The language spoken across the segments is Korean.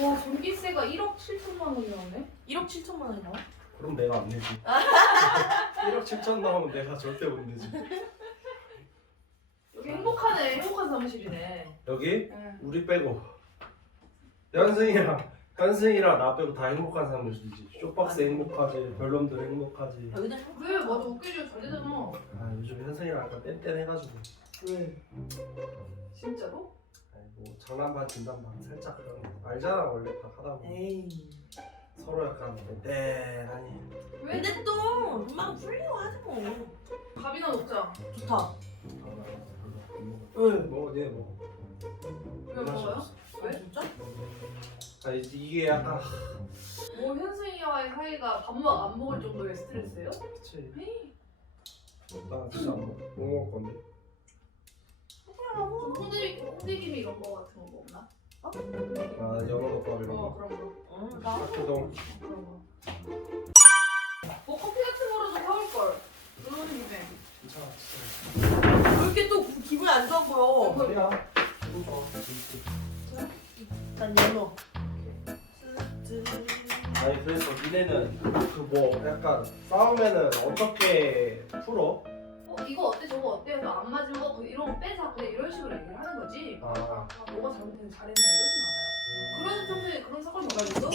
와 전기세가 1억 7천만 원이 나오네. 1억 7천만 원이 나와? 그럼 내가 안 내지 1억 7천 나오면 내가 절대 못 내지 여기 행복하네. 행복한 사무실이네. 여기 응. 우리 빼고 현승이랑 현승이랑 나 빼고 다 행복한 사람들이지 쇼박스 행복하지 별놈들 행복하지 여기다 형왜 맞아 웃기죠 잘 되잖아. 아 요즘 현승이랑 약간 뗀뗀해가지고 왜? 진짜로? 뭐 장난 반 진단 반 살짝 그런 거 알잖아 원래 다 하다 보면 에이 서로 약간 뗀뗀하니 왜? 근데 또 금방 풀리고 하지 뭐 밥이나 먹자. 좋다 아, 나 별로 안 먹어. 왜? 먹어 네 먹어 왜 먹어요? 왜? 진짜? 아 이제 이게 약간 뭐 현승이와의 사이가 밥만 안 먹을 정도의 스트레스예요? 그치 에이, 나 진짜 안 먹어 뭐먹 좀 홍대 홍대김이 이런 거 같은 거 먹나? 아 연어덮밥 이런 어거 그런 거. 응, 나 학교동 그런 거. 뭐 커피 같은 거라도 사올 걸. 김에. 괜찮아 진짜 왜 이렇게 또 기- 기분이 안 좋아 보여 아니야 기분 좋아 재밌지. 난 연어 아니 그래서 니네는 그 뭐 약간 싸우면은 어떻게 풀어? 어 이거 어때 저거 어때? 해서 안 맞은 거그 이런 거 빼자 그냥 이런 식으로 얘기를 하는 거지. 아. 아, 뭐가 잘못했는지 잘했네 이러진 않아요. 그런 정도의 그런 사건이 뭐가 있어?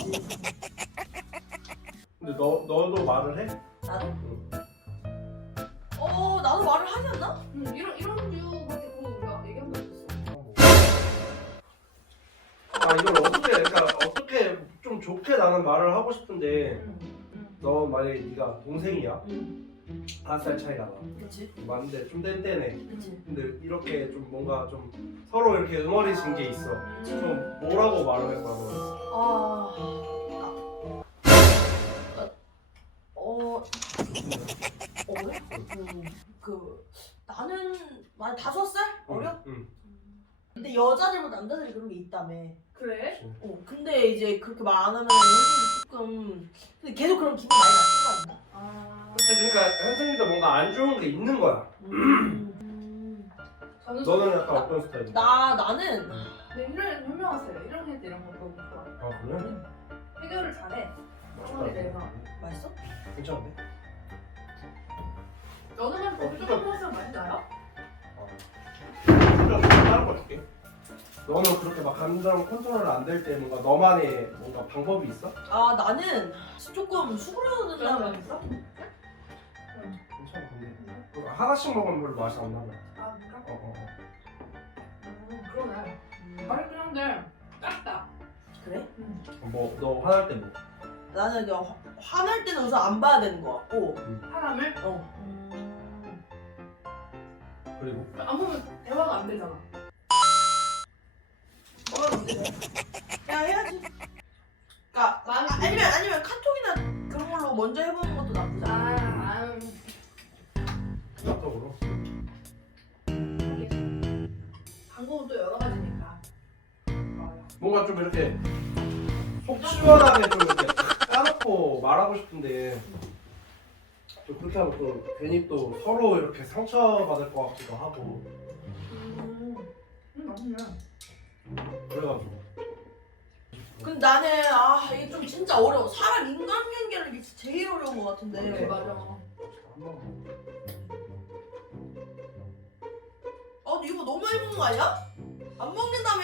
근데 너 너도 말을 해? 나도? 응. 어 나도 말을 하지 않나? 응 이런 이런 그런 거 우리가 얘기한 적 없었어. 아 이걸 어떻게 그러니까 어떻게 좀 좋게 나는 말을 하고 싶은데 응. 응. 너 만약에 네가 동생이야 응 다섯 살 차이가 나 그렇지 맞는데 좀 뗀뗀해 그렇지 근데 이렇게 좀 뭔가 좀 서로 이렇게 응어리진 게 있어 좀 뭐라고 말을 할 거야 너? 아... 나... 어... 어 그래? 그... 그... 나는 만 다섯 살? 어려? 응. 근데 여자들보다 남자들이 그런 게 있다며 그래? 응. 어 근데 이제 그렇게 말 안 하면 조금 근데 계속 그런 기분 많이 나쁜 거 아닌가? 아. 그러니까 현승이도 뭔가 안 좋은 게 있는 거야 음... 저는 너는 약간 어떤 스타일이야? 나 나는 네, 이런 현명하세요. 이런 해 이런 거 너무 좋아. 아 그래? 해결을 잘해. 상황에 대해서. 맛있어? 괜찮은데? 너는 만 거기 조금 평생 많이 나요? 좀 다른 거 줄게. 너는 그렇게 막 감정 컨트롤 안 될 때 뭔가 너만의 뭔가 방법이 있어? 아 나는 조금 수그러드는 그 괜찮아 근데 그거 하나씩 먹으면 별로 맛이 안 나네. 아, 그래? 어, 어, 어. 음, 그러네. 맛있긴 한데 작다. 그래? 음. 뭐너 화날 때 뭐? 나는 그냥 화- 화날 때는 우선 안 봐야 되는 거 같고 사람을 어 그리고 안 보면 대화가 안 되잖아. 뭐가 문제돼? 야 해야지 그니까 마음이 아니면 아니면 카톡이나 그런 걸로 먼저 해보는 나쪽으로. 방법은 또 여러 가지니까. 뭔가 좀 이렇게 속 시원하게 좀 이렇게 까놓고 말하고 싶은데 또 그렇게 하면 또 괜히 또 서로 이렇게 상처받을 것 같기도 하고 음, 음, 맛있네. 그래가지고 근데 나는 아 이게 좀 진짜 어려워 사람 인간관계를 이게 제일 어려운 것 같은데 네, 맞아. 한번 이거 너무 많이 먹는 거 아니야? 안 먹는다며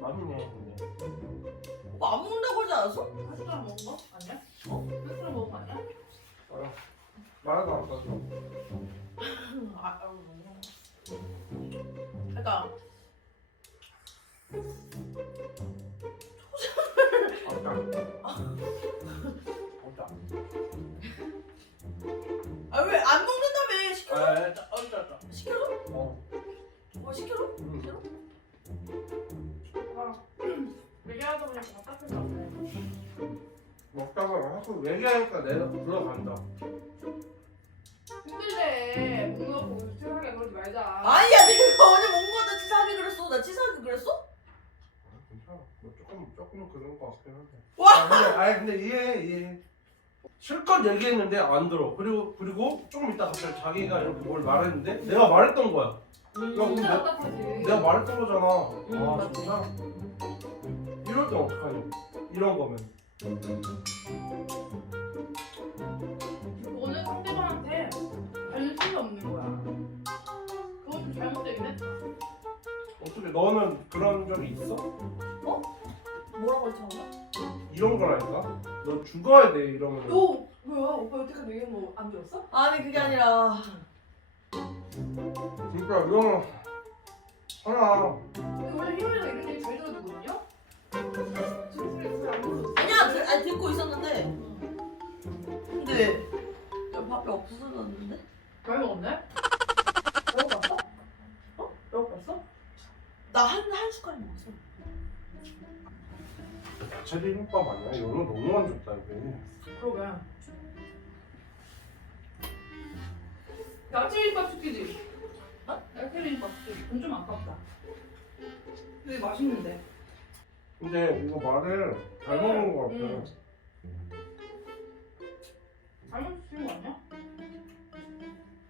맛있네 근데 오빠 안 먹는다고 그러지 않았어? 한 숟가락 먹은 거 아니야? 어? 한 숟가락 먹은 거 아니야? 어, 말하다 안 빠져 아, 아, 너무. 그러니까 없다 아왜안 먹는다며 시켜줘? 아, 짜, 어, 짜, 짜. 시켜줘? 어. 어 시켜줘? 응. 시켜줘? 아, 얘기하다 보니까 돼. 먹다가 자꾸 얘기하니까 내가 불러간다. 힘들대. 목 놓고 유치하게 그러지 말자. 아니야 내가 어제 먹은 거나 치사하게 그랬어 나 치사하게 그랬어? 괜찮아. 뭐 조금 조금 그런 거 같긴 한데. 와! 아, 근데 아니 근데 이해 이해. 실컷 얘기했는데 안 들어. 그리고 그리고 조금 있다 갑자기 자기가 이렇게 뭘 말했는데 내가 말했던 거야. 음. 야, 진짜 근데 답답하지. 내가 말했던 거잖아. 음, 아 맞지. 진짜. 이럴 땐 어떡하냐? 이런 거면. 너는 상대방한테 관심이 없는 거야. 그건 좀 잘못되긴 했다. 어떻게 너는 그런 적이 있어? 뭐라고 했지 방금? 이런 거라니까? 너 죽어야 돼 이러면. 너 뭐야? 오빠 여태까지 얘기한 거안 들었어? 아니 그게 아니라 그러니까 이거는 하나. 원래 희원이가 이런 얘기 잘 들어주거든요? 아니야 들, 아니 듣고 있었는데 근데 야, 밥이 없어졌는데? 많이 먹었네? 배고팠어? 어? 배고팠어? 나 한 한 숟갈 먹었어. 야채 비빔밥 아니야? 이거는 너무 안 좋다 이게. 그러게. 야채비빔밥 시키지? 어? 야채비빔밥 시키지? 돈좀 아깝다. 근데 맛있는데. 근데 이거 말을 잘 먹는 거 같아. 응. 잘못 시킨 거 아니야?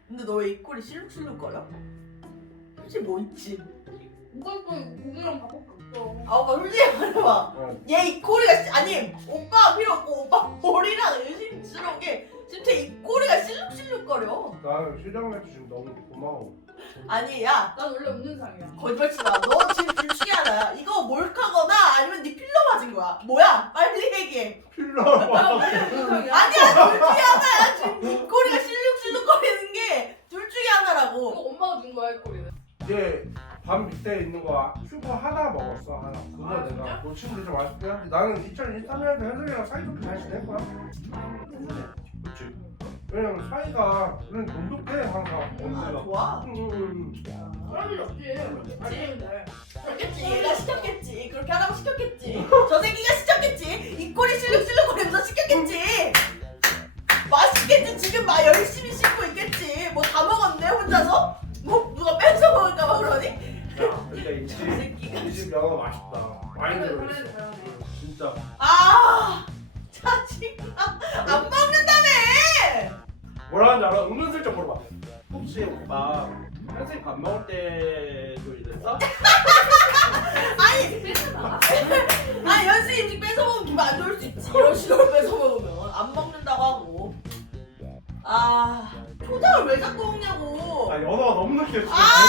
근데 너 왜 입꼬리 실룩실룩거려? 솔직히 뭐 있지? 뭐가 있고 고기랑 없어. 아 오빠 솔직히 말해봐. 어, 얘 입꼬리가 씨- 아니 오빠 필요 없고 오빠 머리랑 의심스러운 게 실룩실룩거려. 나는 실력을 해주시면 너무 고마워. 아니 야 난 원래 웃는 상이야. 거짓말치지 마. 너 지금 둘 중에 하나야. 이거 몰카거나 아니면 네 필러 맞은 거야. 뭐야? 빨리 얘기해. 필러. 나 원래 상이야. 아니야 둘 중에 하나야. 지금 입꼬리가 실룩실룩거리는 게 둘 중에 이거 하나라고. 엄마가 준 거야 이 꼬리는. 이제 밥 밑에 있는 거 큐브 하나 먹었어 하나. 그거 아, 내가 놓치면 좀 아쉽긴 한데 나는 2023년에 현석이랑 사이좋게 잘 지낼 거야. 그렇지. 왜냐면 사이가 그냥 돈독해 항상. 아, 언제나. 좋아. 음, 그럴 일 없지. 알겠는데. 그렇겠지. 얘가 시켰겠지. 그렇게 하라고 시켰겠지. 저 새끼가 시켰겠지. 입꼬리 실룩실룩거리면서 시켰겠지. 뭐라는지 알아? 은근슬쩍 물어봐. 혹시 오빠 현생 밥 먹을 때도 이랬어? 아니. 아 연수 음식 뺏어 먹으면 기분 안 좋을 수 있지. 이런 식으로 뺏어 먹으면 안 먹는다고 하고. 아 초장을 왜 자꾸 먹냐고. 아 연어가 너무 진짜. 아!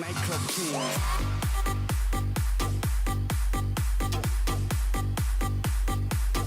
nightclub king.